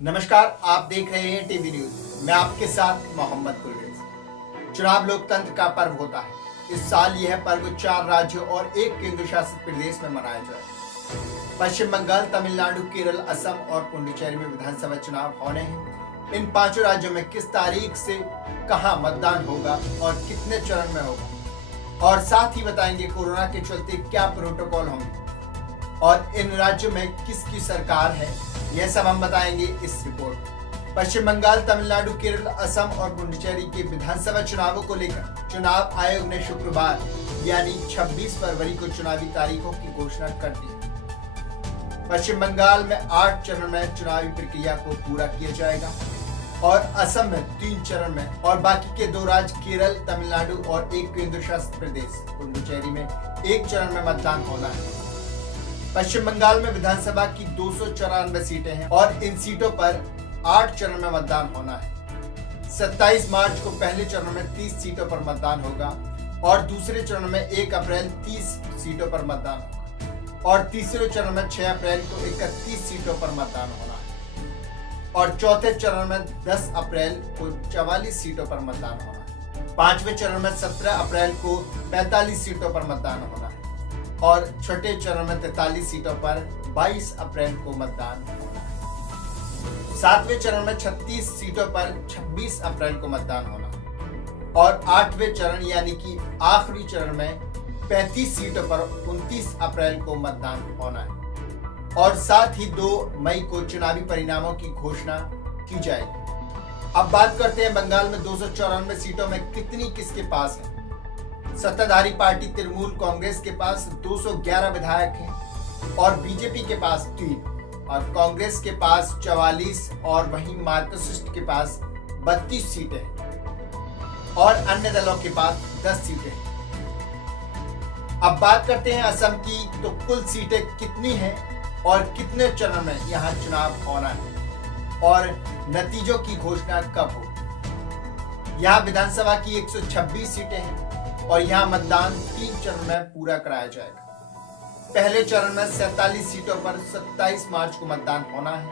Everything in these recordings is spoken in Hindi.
नमस्कार, आप देख रहे हैं टीवी न्यूज। मैं आपके साथ मोहम्मद गुलरेज। चुनाव लोकतंत्र का पर्व होता है। इस साल यह पर्व 4 राज्यों और एक केंद्र शासित प्रदेश में मनाया जाए। पश्चिम बंगाल, तमिलनाडु, केरल, असम और पुडुचेरी में विधानसभा चुनाव होने हैं। इन 5 राज्यों में किस तारीख से कहां मतदान होगा और कितने चरण में होगा, और साथ ही बताएंगे कोरोना के चलते क्या प्रोटोकॉल होंगे और इन राज्यों में किसकी सरकार है। यह सब हम बताएंगे इस रिपोर्ट में। पश्चिम बंगाल, तमिलनाडु, केरल, असम और पुडुचेरी के विधानसभा चुनावों को लेकर चुनाव आयोग ने शुक्रवार यानी 26 फरवरी को चुनावी तारीखों की घोषणा कर दी। पश्चिम बंगाल में 8 चरण में चुनावी प्रक्रिया को पूरा किया जाएगा और असम में 3 चरण में, और बाकी के 2 राज्य केरल, तमिलनाडु और एक केंद्र शासित प्रदेश पुडुचेरी में 1 चरण में मतदान होना है। पश्चिम बंगाल में विधानसभा की 294 सीटें हैं और इन सीटों पर 8 चरण में मतदान होना है। 27 मार्च को पहले चरण में 30 सीटों पर मतदान होगा और दूसरे चरण में 1 अप्रैल 30 सीटों पर मतदान होगा और तीसरे चरण में 6 अप्रैल को 31 सीटों पर मतदान होना है और चौथे चरण में 10 अप्रैल को 44 सीटों पर मतदान होना है। 5वें चरण में 17 अप्रैल को 45 सीटों पर मतदान होना है और छठे चरण में 43 सीटों पर 22 अप्रैल को मतदान होना है। 7वें चरण में 36 सीटों पर 26 अप्रैल को मतदान होना और 8वें चरण यानी कि आखिरी चरण में 35 सीटों पर 29 अप्रैल को मतदान होना है और साथ ही 2 मई को चुनावी परिणामों की घोषणा की जाएगी। अब बात करते हैं बंगाल में 294 सीटों में कितनी किसके पास है। सत्ताधारी पार्टी तृणमूल कांग्रेस के पास 211 विधायक हैं और बीजेपी के पास 3 और कांग्रेस के पास 44 और वहीं मार्क्सिस्ट के पास 32 सीटें हैं और अन्य दलों के पास 10 सीटें हैं। अब बात करते हैं असम की, तो कुल सीटें कितनी हैं और कितने चरण में यहाँ चुनाव होना है और नतीजों की घोषणा कब हो। यहाँ विधानसभा की 126 सीटें हैं और यहाँ मतदान 3 चरण में पूरा कराया जाएगा। पहले चरण में 47 सीटों पर 27 मार्च को मतदान होना है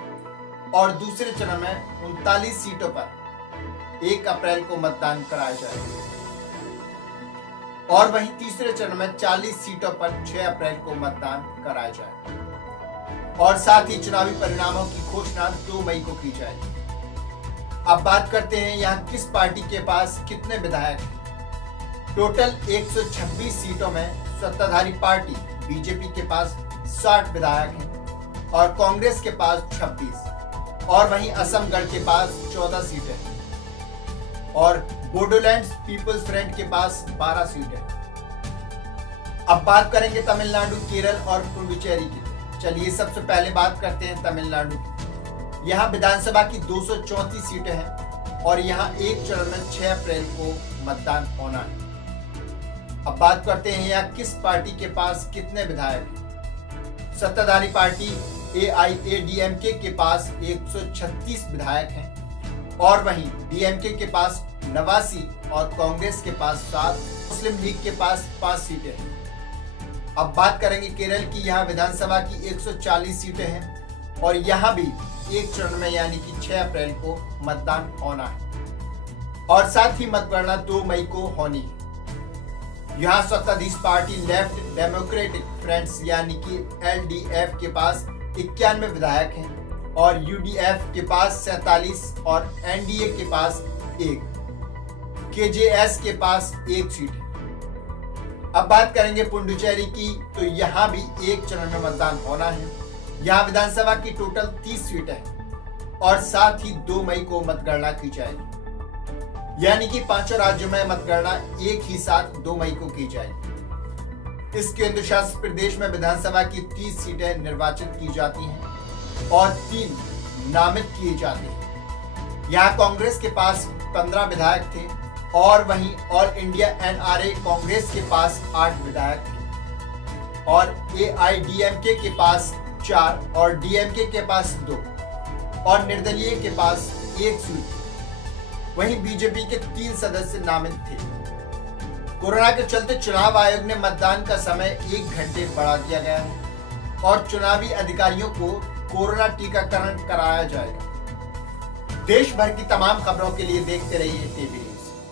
और दूसरे चरण में 39 सीटों पर 1 अप्रैल को मतदान कराया जाएगा और वहीं तीसरे चरण में 40 सीटों पर 6 अप्रैल को मतदान कराया जाएगा और साथ ही चुनावी परिणामों की घोषणा 2 मई को की जाएगी। अब बात करते हैं यहाँ किस पार्टी के पास कितने विधायक हैं। टोटल 126 सीटों में सत्ताधारी पार्टी बीजेपी के पास 60 विधायक हैं और कांग्रेस के पास 26 और वहीं असम गण के पास 14 सीटें हैं और बोडोलैंड पीपल्स फ्रंट के पास 12 सीटें हैं। अब बात करेंगे तमिलनाडु, केरल और पुडुचेरी की। चलिए सबसे पहले बात करते हैं तमिलनाडु की। यहाँ विधानसभा की 234 सीटें हैं और यहाँ 1 चरण में 6 अप्रैल को मतदान होना है। अब बात करते हैं यहाँ किस पार्टी के पास कितने विधायक हैं। सत्ताधारी पार्टी AIADMK के पास 136 विधायक हैं और वहीं DMK के पास 89 और कांग्रेस के पास 7, मुस्लिम लीग के पास 5 सीटें हैं। अब बात करेंगे केरल की। यहाँ विधानसभा की 140 सीटें हैं और यहाँ भी 1 चरण में यानी कि 6 अप्रैल को मतदान होना है और साथ ही मतगणना 2 मई को होनी है। यहाँ सत्ताधीश पार्टी लेफ्ट डेमोक्रेटिक फ्रंट्स यानी कि LDF के पास 91 विधायक हैं और UDF के पास 47 और NDA के पास 1, KJS के पास 1 सीट है। अब बात करेंगे पुडुचेरी की, तो यहाँ भी 1 चरण में मतदान होना है। यहाँ विधानसभा की टोटल 30 सीटें हैं और साथ ही 2 मई को मतगणना की जाएगी, यानी कि 5 राज्यों में मतगणना एक ही साथ 2 मई को की जाएगी। इस केंद्र शासित प्रदेश में विधानसभा की 30 सीटें निर्वाचित की जाती हैं और 3 नामित किए जाते हैं। यहाँ कांग्रेस के पास 15 विधायक थे और वहीं ऑल इंडिया NRA कांग्रेस के पास 8 विधायक थे और AIDMK के पास 4 और DMK के पास 2 और निर्दलीय के पास 1 सीट। वहीं बीजेपी के 3 सदस्य नामित थे। कोरोना के चलते चुनाव आयोग ने मतदान का समय 1 घंटे बढ़ा दिया गया है और चुनावी अधिकारियों को कोरोना टीकाकरण कराया जाएगा। देश भर की तमाम खबरों के लिए देखते रहिए टीवी।